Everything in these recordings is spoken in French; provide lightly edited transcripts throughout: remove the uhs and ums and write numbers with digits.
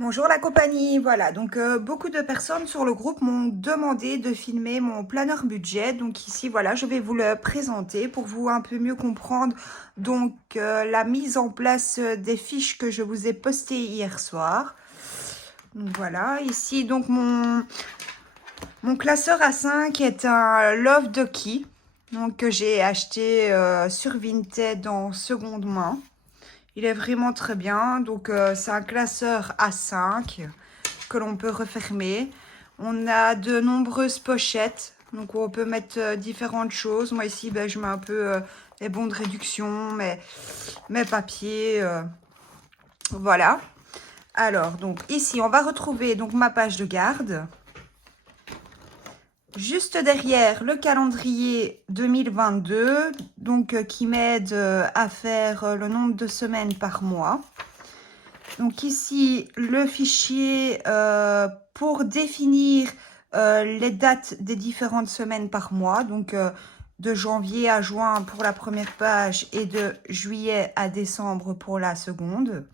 Bonjour la compagnie, voilà, donc beaucoup de personnes sur le groupe m'ont demandé de filmer mon planeur budget, donc ici voilà, je vais vous le présenter pour vous un peu mieux comprendre donc la mise en place des fiches que je vous ai postées hier soir. Donc voilà, ici donc mon classeur A5 est un Love Ducky, donc que j'ai acheté sur Vinted en seconde main. Il est vraiment très bien, donc c'est un classeur A5 que l'on peut refermer. On a de nombreuses pochettes, donc on peut mettre différentes choses. Moi ici, ben, je mets un peu les bons de réduction, mes papiers, voilà. Alors, donc ici, on va retrouver donc ma page de garde. Juste derrière, le calendrier 2022, donc qui m'aide à faire le nombre de semaines par mois. Donc ici, le fichier pour définir les dates des différentes semaines par mois. Donc de janvier à juin pour la première page et de juillet à décembre pour la seconde.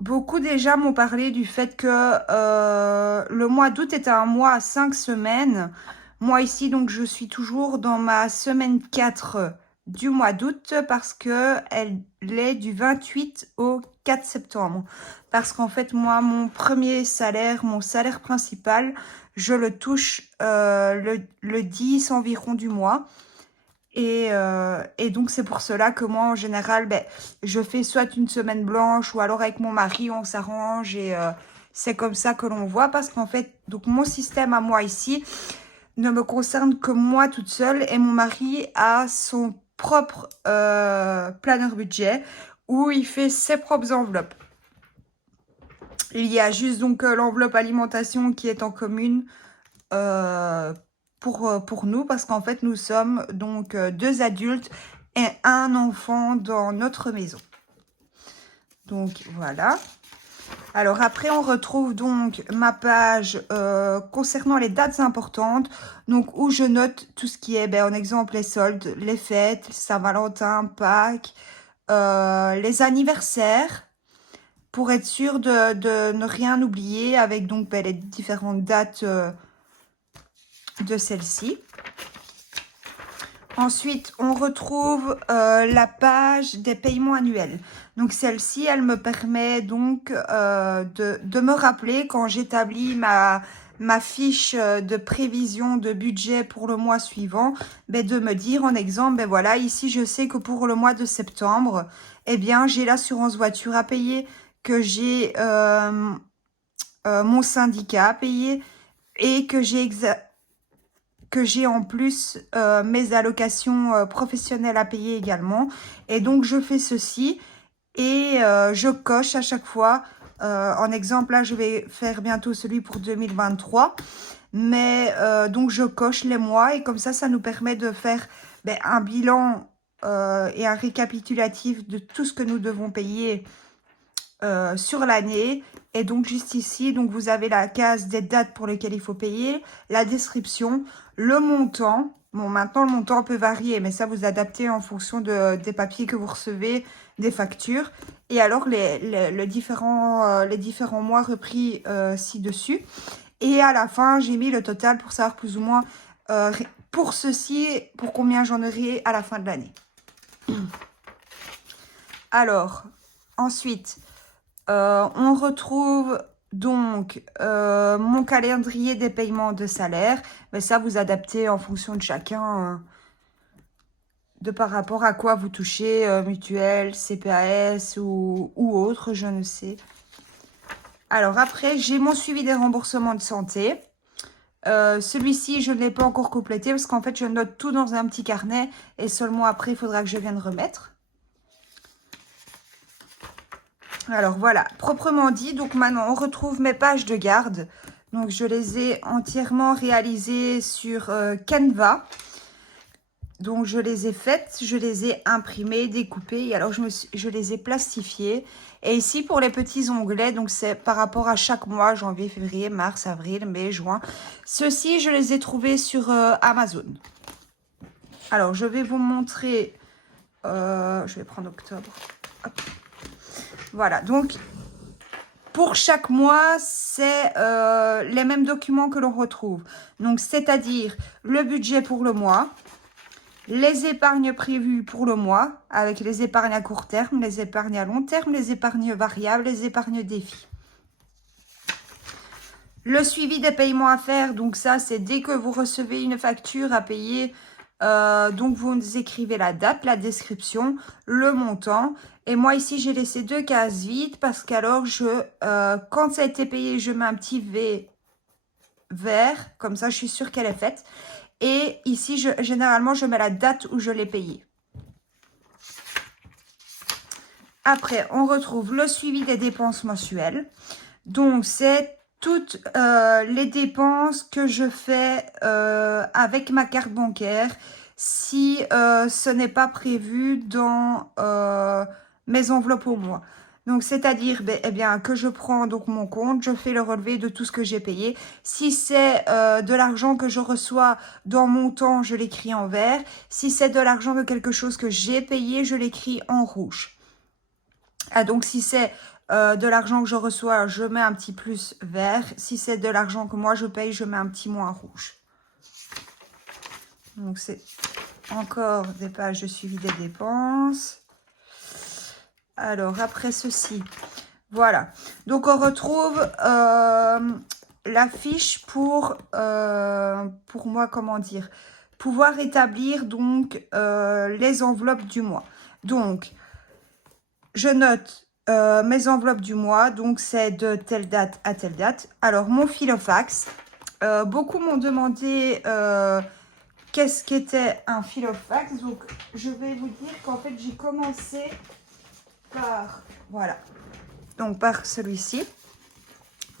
Beaucoup déjà m'ont parlé du fait que le mois d'août était un mois à 5 semaines. Moi ici, donc, je suis toujours dans ma semaine 4 du mois d'août parce que elle est du 28 au 4 septembre. Parce qu'en fait, moi, mon premier salaire, mon salaire principal, je le touche le 10 environ du mois. Et donc, c'est pour cela que moi, en général, ben, je fais soit une semaine blanche ou alors avec mon mari, on s'arrange et c'est comme ça que l'on voit. Parce qu'en fait, donc mon système à moi ici ne me concerne que moi toute seule et mon mari a son propre planeur budget où il fait ses propres enveloppes. Il y a juste donc l'enveloppe alimentation qui est en commune euh, pour nous parce qu'en fait, nous sommes donc deux adultes et un enfant dans notre maison. Donc, voilà. Alors, après, on retrouve donc ma page concernant les dates importantes. Donc, où je note tout ce qui est, ben, en exemple, les soldes, les fêtes, Saint-Valentin, Pâques, les anniversaires, pour être sûr de ne rien oublier avec donc ben, les différentes dates de celle-ci. Ensuite, on retrouve la page des paiements annuels. Donc, celle-ci, elle me permet donc de me rappeler quand j'établis ma fiche de prévision de budget pour le mois suivant, ben, de me dire en exemple, ben voilà, ici, je sais que pour le mois de septembre, eh bien, j'ai l'assurance voiture à payer, que j'ai mon syndicat à payer et que j'ai en plus mes allocations professionnelles à payer également. Et donc, je fais ceci et je coche à chaque fois. En exemple, là, je vais faire bientôt celui pour 2023. Mais donc, je coche les mois et comme ça nous permet de faire ben, un bilan et un récapitulatif de tout ce que nous devons payer sur l'année. Et donc juste ici, donc vous avez la case des dates pour lesquelles il faut payer, la description, le montant. Bon, maintenant le montant peut varier, mais ça vous adaptez en fonction des papiers que vous recevez, des factures. Et alors les différents mois repris ci-dessus. Et à la fin, j'ai mis le total pour savoir plus ou moins pour ceci, pour combien j'en aurai à la fin de l'année. Alors, ensuite, on retrouve donc mon calendrier des paiements de salaire. Mais ça, vous adaptez en fonction de chacun, de par rapport à quoi vous touchez, mutuelle, CPAS ou autre, je ne sais. Alors après, j'ai mon suivi des remboursements de santé. Celui-ci, je ne l'ai pas encore complété parce qu'en fait, je note tout dans un petit carnet et seulement après, il faudra que je vienne remettre. Alors voilà, proprement dit, donc maintenant on retrouve mes pages de garde. Donc je les ai entièrement réalisées sur Canva. Donc je les ai faites, je les ai imprimées, découpées et alors je les ai plastifiées. Et ici pour les petits onglets, donc c'est par rapport à chaque mois, janvier, février, mars, avril, mai, juin. Ceux-ci, je les ai trouvés sur Amazon. Alors je vais vous montrer, je vais prendre octobre. Hop. Voilà, donc Pour chaque mois, c'est les mêmes documents que l'on retrouve. Donc, c'est-à-dire le budget pour le mois, les épargnes prévues pour le mois, avec les épargnes à court terme, les épargnes à long terme, les épargnes variables, les épargnes défis. Le suivi des paiements à faire, donc ça, c'est dès que vous recevez une facture à payer, donc vous écrivez la date, la description, le montant. Et moi, ici, j'ai laissé 2 cases vides parce qu'alors, quand ça a été payé, je mets un petit V vert. Comme ça, je suis sûre qu'elle est faite. Et ici, généralement, je mets la date où je l'ai payé. Après, on retrouve le suivi des dépenses mensuelles. Donc, c'est toutes les dépenses que je fais avec ma carte bancaire si ce n'est pas prévu dans mes enveloppes au mois. Donc, c'est-à-dire eh bien, que je prends donc mon compte, je fais le relevé de tout ce que j'ai payé. Si c'est de l'argent que je reçois dans mon temps, je l'écris en vert. Si c'est de l'argent de quelque chose que j'ai payé, je l'écris en rouge. Ah, donc, si c'est de l'argent que je reçois, je mets un petit plus vert. Si c'est de l'argent que moi je paye, je mets un petit moins rouge. Donc, c'est encore des pages de suivi des dépenses. Alors, après ceci, voilà. Donc, on retrouve la fiche pour moi, comment dire, pouvoir établir donc les enveloppes du mois. Donc, je note mes enveloppes du mois, donc c'est de telle date à telle date. Alors, mon filofax, beaucoup m'ont demandé qu'est-ce qu'était un filofax. Donc, je vais vous dire qu'en fait, j'ai commencé par, voilà, donc par celui-ci.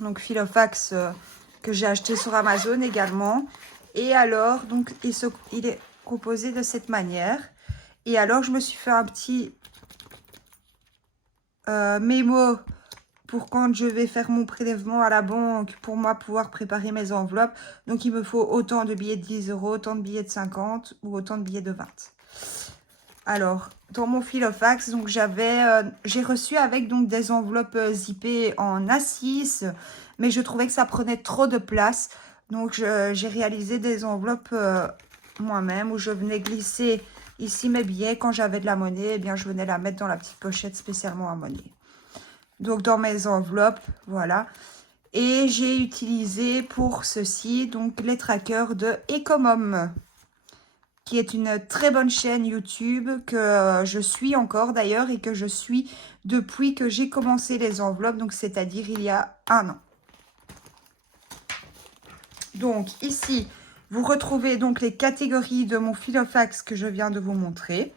Donc, filofax que j'ai acheté sur Amazon également. Et alors, donc, il est composé de cette manière. Et alors, je me suis fait un petit mémo pour quand je vais faire mon prélèvement à la banque, pour moi pouvoir préparer mes enveloppes. Donc, il me faut autant de billets de 10 €, autant de billets de 50 ou autant de billets de 20. Alors, dans mon filofax, donc j'ai reçu avec donc des enveloppes zippées en A6, mais je trouvais que ça prenait trop de place. Donc, j'ai réalisé des enveloppes moi-même où je venais glisser ici mes billets. Quand j'avais de la monnaie, eh bien, je venais la mettre dans la petite pochette spécialement à monnaie. Donc, dans mes enveloppes, voilà. Et j'ai utilisé pour ceci, donc, les trackers de Ecomom, qui est une très bonne chaîne YouTube que je suis encore d'ailleurs et que je suis depuis que j'ai commencé les enveloppes, donc c'est-à-dire il y a 1 an. Donc, ici, vous retrouvez donc les catégories de mon filofax que je viens de vous montrer.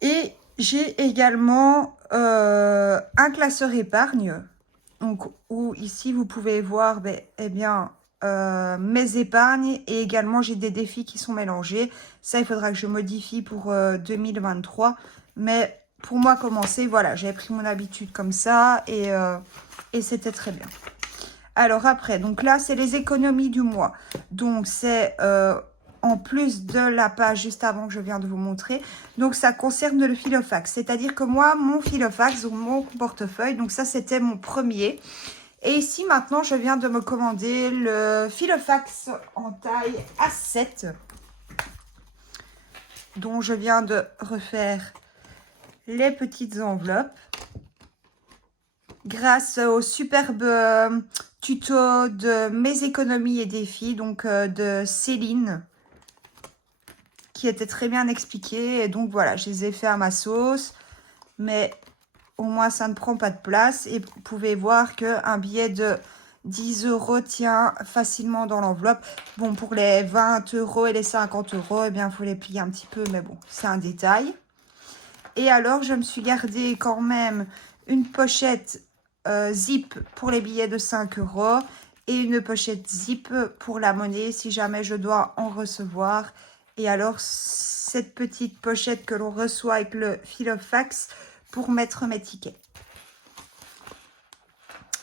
Et j'ai également un classeur épargne, donc où ici vous pouvez voir eh bien, mes épargnes et également j'ai des défis qui sont mélangés. Ça, il faudra que je modifie pour 2023. Mais pour moi, commencer, voilà, j'avais pris mon habitude comme ça et c'était très bien. Alors après, donc là, c'est les économies du mois. Donc, c'est en plus de la page juste avant que je viens de vous montrer. Donc, ça concerne le filofax. C'est-à-dire que moi, mon filofax, ou mon portefeuille, donc ça, c'était mon premier. Et ici, maintenant, je viens de me commander le filofax en taille A7, dont je viens de refaire les petites enveloppes. Grâce au superbe tuto de mes économies et défis, donc de Céline, qui était très bien expliqué. Et donc voilà, je les ai fait à ma sauce, mais au moins ça ne prend pas de place. Et vous pouvez voir qu'un billet de 10 € tient facilement dans l'enveloppe. Bon, pour les 20 € et les 50 €, eh bien, il faut les plier un petit peu, mais bon, c'est un détail. Et alors, je me suis gardé quand même une pochette zip pour les billets de 5 € et une pochette zip pour la monnaie si jamais je dois en recevoir. Et alors, cette petite pochette que l'on reçoit avec le filofax pour mettre mes tickets.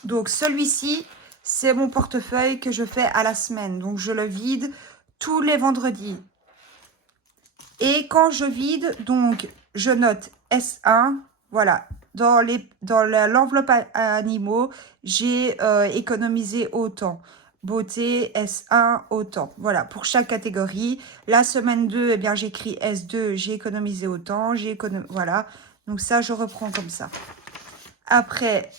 Donc, celui-ci, c'est mon portefeuille que je fais à la semaine. Donc, je le vide tous les vendredis. Et quand je vide, donc, je note S1, voilà. dans l'enveloppe animaux, j'ai économisé autant. Beauté, S1, autant. Voilà, pour chaque catégorie. La semaine 2, eh bien, j'écris S2, j'ai économisé autant. Voilà, donc ça, je reprends comme ça. Après,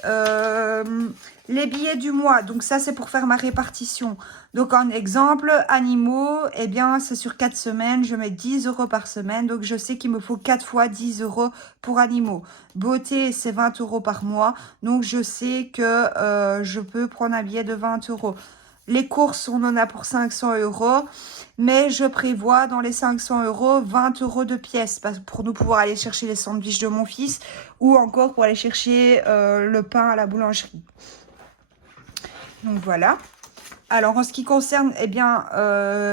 les billets du mois. Donc ça, c'est pour faire ma répartition. Donc en exemple, animaux, eh bien, c'est sur 4 semaines. Je mets 10 € par semaine. Donc je sais qu'il me faut 4 fois 10 € pour animaux. Beauté, c'est 20 € par mois. Donc je sais que je peux prendre un billet de 20 €. Les courses, on en a pour 500 €. Mais je prévois dans les 500 €, 20 € de pièces pour nous pouvoir aller chercher les sandwichs de mon fils ou encore pour aller chercher le pain à la boulangerie. Donc voilà. Alors en ce qui concerne eh bien,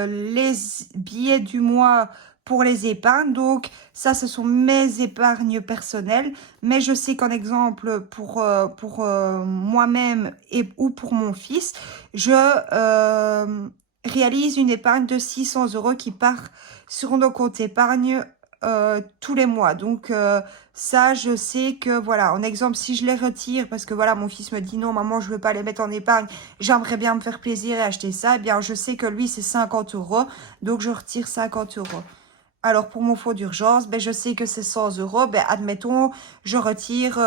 les billets du mois pour les épargnes, donc ça ce sont mes épargnes personnelles, mais je sais qu'en exemple pour moi-même ou pour mon fils, je réalise une épargne de 600 € qui part sur nos comptes épargne tous les mois. Donc ça, je sais que voilà, en exemple, si je les retire parce que voilà, mon fils me dit non, maman, je veux pas les mettre en épargne, j'aimerais bien me faire plaisir et acheter ça, eh bien, je sais que lui, c'est 50 €, donc je retire 50 €. Alors, pour mon fonds d'urgence, ben, je sais que c'est 100 €. Ben, admettons, je retire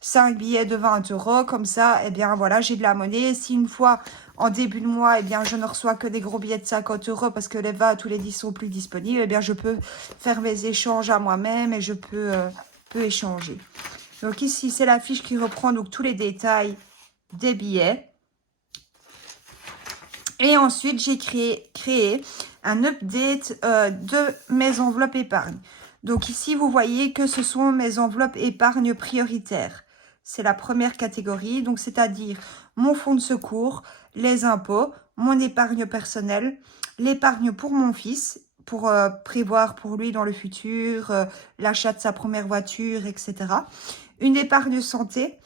5 billets de 20 €. Comme ça, eh bien, voilà, j'ai de la monnaie. Si une fois, en début de mois, eh bien, je ne reçois que des gros billets de 50 € parce que les 20 ou les 10 sont plus disponibles, eh bien, je peux faire mes échanges à moi-même et je peux échanger. Donc, ici, c'est la fiche qui reprend donc tous les détails des billets. Et ensuite, j'ai créé un update de mes enveloppes épargne. Donc ici, vous voyez que ce sont mes enveloppes épargne prioritaires. C'est la première catégorie, donc c'est-à-dire mon fonds de secours, les impôts, mon épargne personnelle, l'épargne pour mon fils, pour prévoir pour lui dans le futur, l'achat de sa première voiture, etc. Une épargne santé,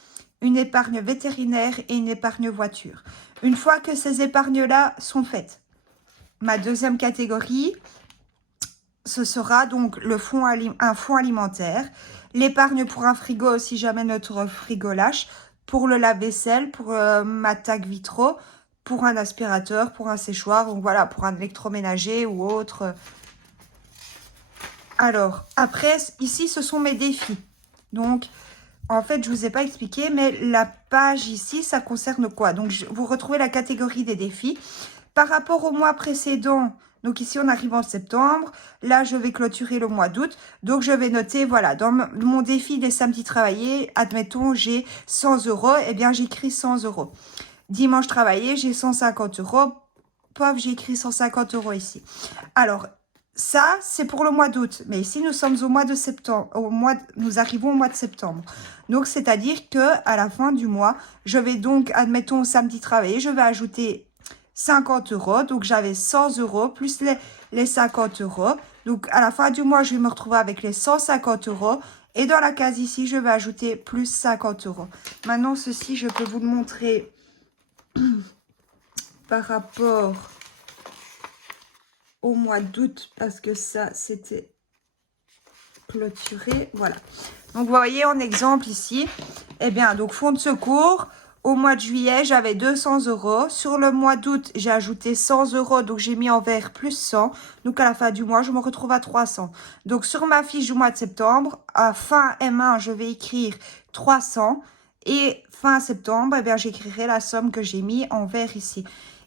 une épargne vétérinaire et une épargne voiture. Une fois que ces épargnes-là sont faites, ma deuxième catégorie, ce sera donc un fonds alimentaire, l'épargne pour un frigo si jamais notre frigo lâche, pour le lave-vaisselle, pour ma tague vitro, pour un aspirateur, pour un séchoir, donc voilà, pour un électroménager ou autre. Alors, après, ici, ce sont mes défis. Donc, en fait, je ne vous ai pas expliqué, mais la page ici, ça concerne quoi? Donc, vous retrouvez la catégorie des défis. Par rapport au mois précédent, donc ici, on arrive en septembre. Là, je vais clôturer le mois d'août. Donc, je vais noter, voilà, dans mon défi des samedis travaillés, admettons, j'ai 100 €. Eh bien, j'écris 100 €. Dimanche travaillé, j'ai 150 €. Pof, j'ai écrit 150 € ici. Alors, ça, c'est pour le mois d'août. Mais ici, nous sommes au mois de septembre. Nous arrivons au mois de septembre. Donc, c'est-à-dire que à la fin du mois, je vais donc, admettons, samedi travailler, je vais ajouter 50 €. Donc, j'avais 100 € plus les 50 €. Donc, à la fin du mois, je vais me retrouver avec les 150 €. Et dans la case ici, je vais ajouter plus 50 €. Maintenant, ceci, je peux vous le montrer par rapport au mois d'août parce que ça, c'était clôturé. Voilà. Donc, vous voyez en exemple ici, eh bien, donc fonds de secours, au mois de juillet, j'avais 200 €. Sur le mois d'août, j'ai ajouté 100 €, donc j'ai mis en vert plus 100. Donc, à la fin du mois, je me retrouve à 300. Donc, sur ma fiche du mois de septembre, à fin M1, je vais écrire 300. Et fin septembre, eh bien, j'écrirai la somme que j'ai mis en vert ici.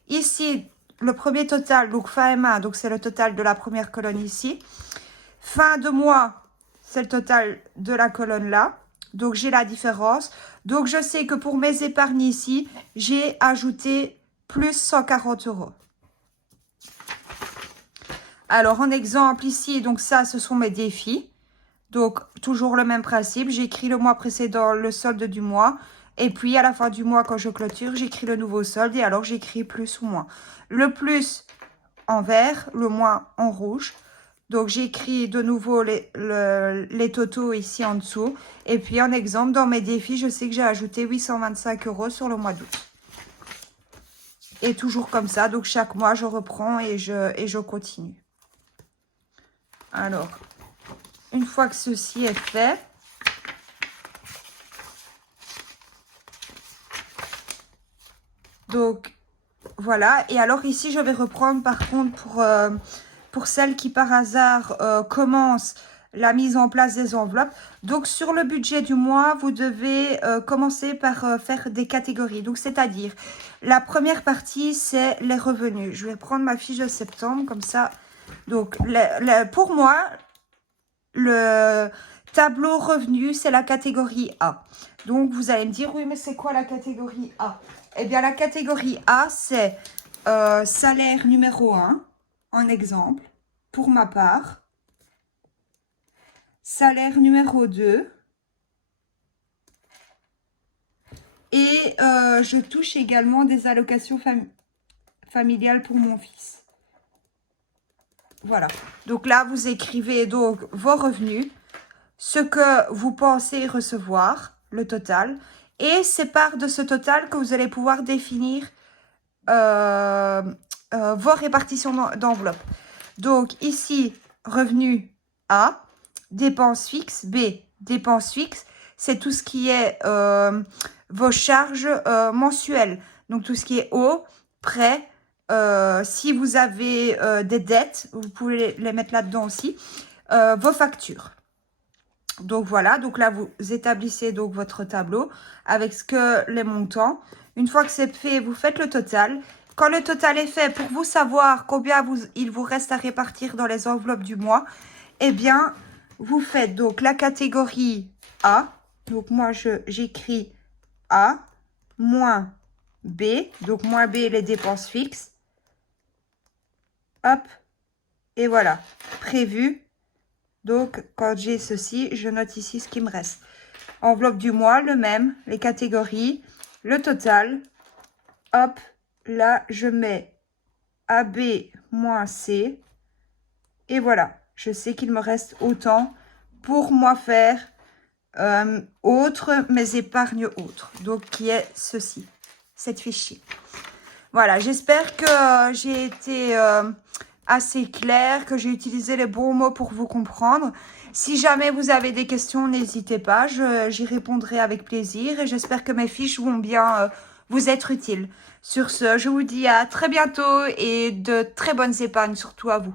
Ici, le premier total, donc fin M1, donc c'est le total de la première colonne ici. Fin de mois, c'est le total de la colonne là. Donc, j'ai la différence. Donc, je sais que pour mes épargnes ici, j'ai ajouté plus 140 €. Alors, en exemple ici, donc ça, ce sont mes défis. Donc, toujours le même principe. J'écris le mois précédent, le solde du mois. Et puis, à la fin du mois, quand je clôture, j'écris le nouveau solde. Et alors, j'écris plus ou moins. Le plus en vert, le moins en rouge. Donc, j'écris de nouveau les totaux ici en dessous. Et puis, en exemple, dans mes défis, je sais que j'ai ajouté 825 € sur le mois d'août. Et toujours comme ça. Donc, chaque mois, je reprends et je continue. Alors, une fois que ceci est fait, Donc, voilà. Et alors ici, je vais reprendre par contre pour celles qui par hasard commencent la mise en place des enveloppes. Donc, sur le budget du mois, vous devez commencer par faire des catégories. Donc, c'est-à-dire, la première partie, c'est les revenus. Je vais prendre ma fiche de septembre, comme ça. Donc, pour moi, le tableau revenu, c'est la catégorie A. Donc, vous allez me dire, oui, mais c'est quoi la catégorie A? Eh bien, la catégorie A, c'est salaire numéro 1, en exemple, pour ma part. Salaire numéro 2. Et je touche également des allocations familiales pour mon fils. Voilà. Donc là, vous écrivez donc vos revenus, ce que vous pensez recevoir, le total. Et c'est par de ce total que vous allez pouvoir définir vos répartitions d'enveloppe. Donc ici, revenu A, dépenses fixes B. Dépenses fixes, c'est tout ce qui est vos charges mensuelles. Donc tout ce qui est eau, prêt. Si vous avez des dettes, vous pouvez les mettre là-dedans aussi. Vos factures. Donc voilà, donc là vous établissez donc votre tableau avec ce que les montants. Une fois que c'est fait, vous faites le total. Quand le total est fait, pour vous savoir combien il vous reste à répartir dans les enveloppes du mois, eh bien, vous faites donc la catégorie A. Donc moi, j'écris A moins B. Donc moins B, les dépenses fixes. Hop. Et voilà. Prévu. Donc, quand j'ai ceci, je note ici ce qui me reste. Enveloppe du mois, le même. Les catégories. Le total. Hop. Là, je mets AB moins C. Et voilà. Je sais qu'il me reste autant pour moi faire mes épargnes autres. Donc, qui est ceci. Cette fichier. Voilà. J'espère que j'ai été assez claire, que j'ai utilisé les bons mots pour vous comprendre. Si jamais vous avez des questions, n'hésitez pas. J'y répondrai avec plaisir. Et j'espère que mes fiches vont bien vous être utiles. Sur ce, je vous dis à très bientôt et de très bonnes épargnes, surtout à vous.